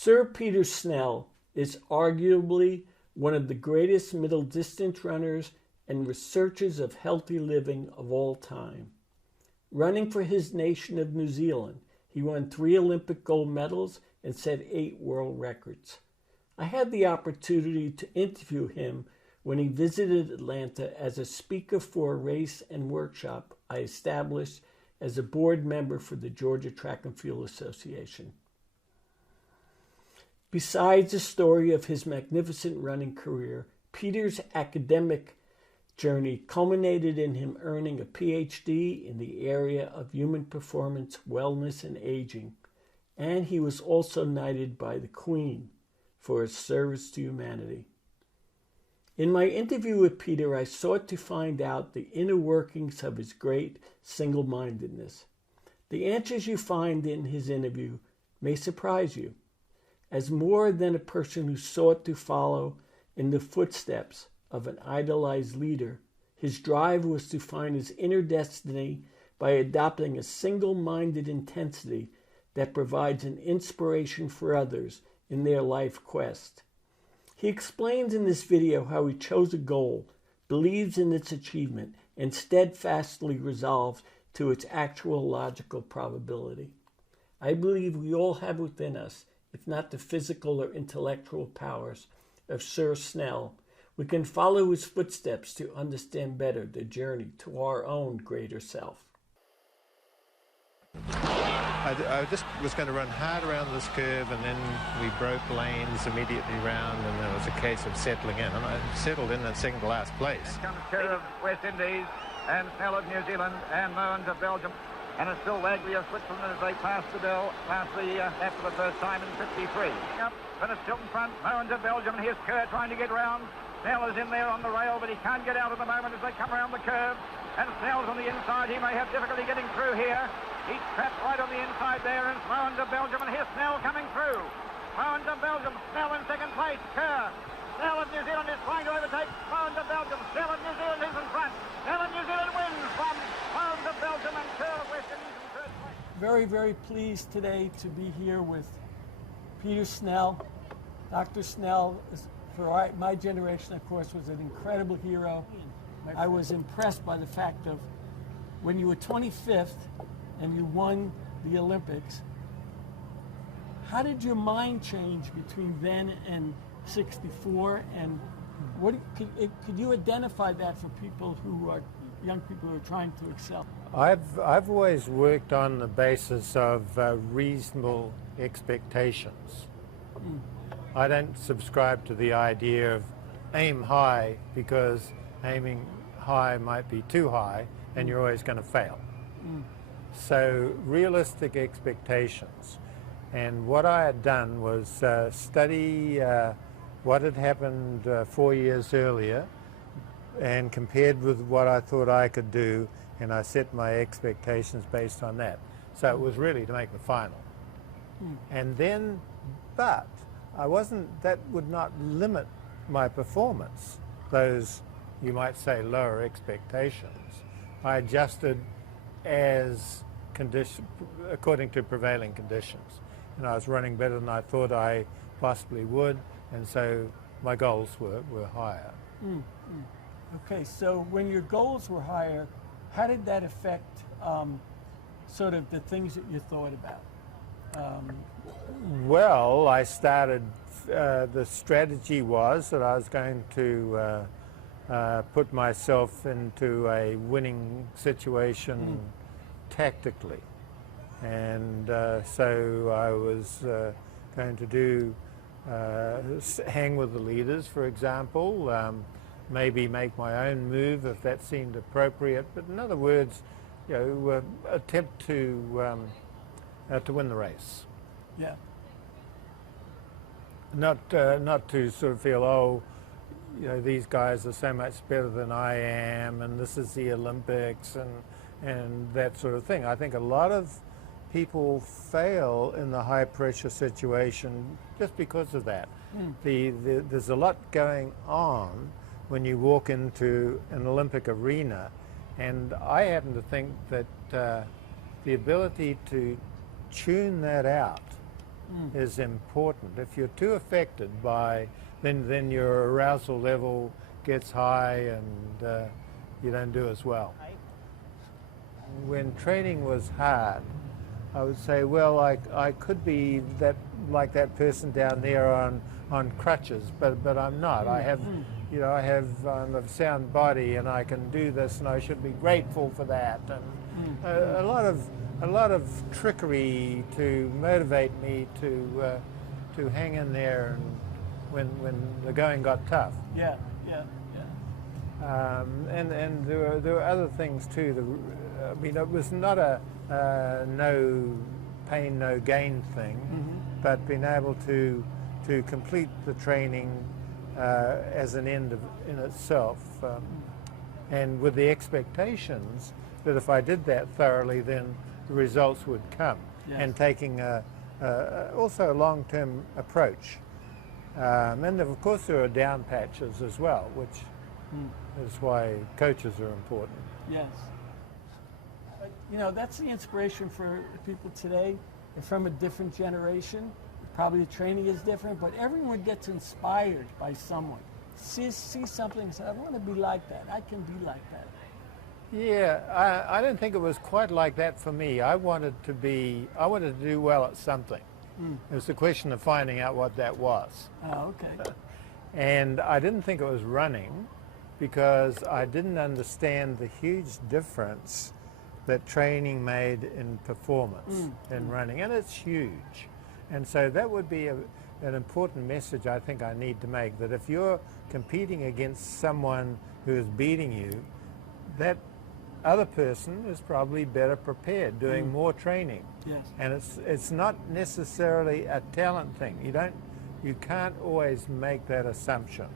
Sir Peter Snell is arguably one of the greatest middle distance runners and researchers of healthy living of all time. Running for his nation of New Zealand, he won 3 Olympic gold medals and set 8 world records. I had the opportunity to interview him when he visited Atlanta as a speaker for a race and workshop I established as a board member for the Georgia Track and Field Association. Besides the story of his magnificent running career, Peter's academic journey culminated in him earning a PhD in the area of human performance, wellness, and aging, and he was also knighted by the Queen for his service to humanity. In my interview with Peter, I sought to find out the inner workings of his great single-mindedness. The answers you find in his interview may surprise you. As more than a person who sought to follow in the footsteps of an idolized leader, his drive was to find his inner destiny by adopting a single-minded intensity that provides an inspiration for others in their life quest. He explains in this video how he chose a goal, believes in its achievement, and steadfastly resolves to its actual logical probability. I believe we all have within us, if not the physical or intellectual powers of Sir Snell, we can follow his footsteps to understand better the journey to our own greater self. I just was going to run hard around this curve, and then we broke lanes immediately round, and there was a case of settling in, and I settled in at second to last place. Here comes Kerr of West Indies, and Snell of New Zealand, and Moens of Belgium. And it's still Wagley of Switzerland as they pass the lap for the first time in 53. Up, finished still in front, Moens of Belgium, and here's Kerr trying to get round. Snell is in there on the rail, but he can't get out at the moment as they come around the curve. And Snell's on the inside. He may have difficulty getting through here. He's trapped right on the inside there, and it's Moens of Belgium, and here's Snell coming through. Moens of Belgium, Snell in second place. Kerr, Snell of New Zealand is trying to overtake Moens of Belgium. Snell of New Zealand is in front. Snell of New Zealand wins from Moens of Belgium and Kerr of West Indies in third place. Very, very pleased today to be here with Peter Snell. Dr. Snell, for my generation, of course, was an incredible hero. I was impressed by the fact of when you were 25th and you won the Olympics, how did your mind change between then and 64? And what could you identify that for people who are young people who are trying to excel? I've always worked on the basis of reasonable expectations. I don't subscribe to the idea of aim high, because aiming high might be too high and you're always going to fail. So realistic expectations. And what I had done was study what had happened 4 years earlier and compared with what I thought I could do, and I set my expectations based on that. So it was really to make the final. And then, but that would not limit my performance, those, you might say, lower expectations. I adjusted according to prevailing conditions. And I was running better than I thought I possibly would, and so my goals were higher. Okay, so when your goals were higher, how did that affect sort of the things that you thought about? Well, I started, the strategy was that I was going to put myself into a winning situation tactically. And so I was going to do, hang with the leaders, for example, maybe make my own move if that seemed appropriate. But in other words, attempt to win the race. Yeah. Not to sort of feel, oh, these guys are so much better than I am, and this is the Olympics, and that sort of thing. I think a lot of people fail in the high pressure situation just because of that. There's a lot going on when you walk into an Olympic arena, and I happen to think that the ability to tune that out is important. If you're too affected by, then your arousal level gets high and you don't do as well. When training was hard, I would say, well, I could be like that person down there on crutches, but I'm not. I have, I'm a sound body, and I can do this, and I should be grateful for that. And a lot of trickery to motivate me to hang in there, and when the going got tough. Yeah. And there were other things too. I mean, it was not a no pain, no gain thing, but being able to complete the training as an end in itself, and with the expectations that if I did that thoroughly, then the results would come. Yes. And taking also a long-term approach. And of course there are down patches as well, which is why coaches are important. Yes. That's the inspiration for people today. They're from a different generation. Probably the training is different, but everyone gets inspired by someone. See something and say, I want to be like that. I can be like that. Yeah, I don't think it was quite like that for me. I wanted to do well at something. It was a question of finding out what that was. Oh, okay. And I didn't think it was running because I didn't understand the huge difference that training made in performance in running, and it's huge. And so that would be an important message I think I need to make, that if you're competing against someone who is beating you, that other person is probably better prepared, doing more training. Yes. And it's not necessarily a talent thing. You can't always make that assumption.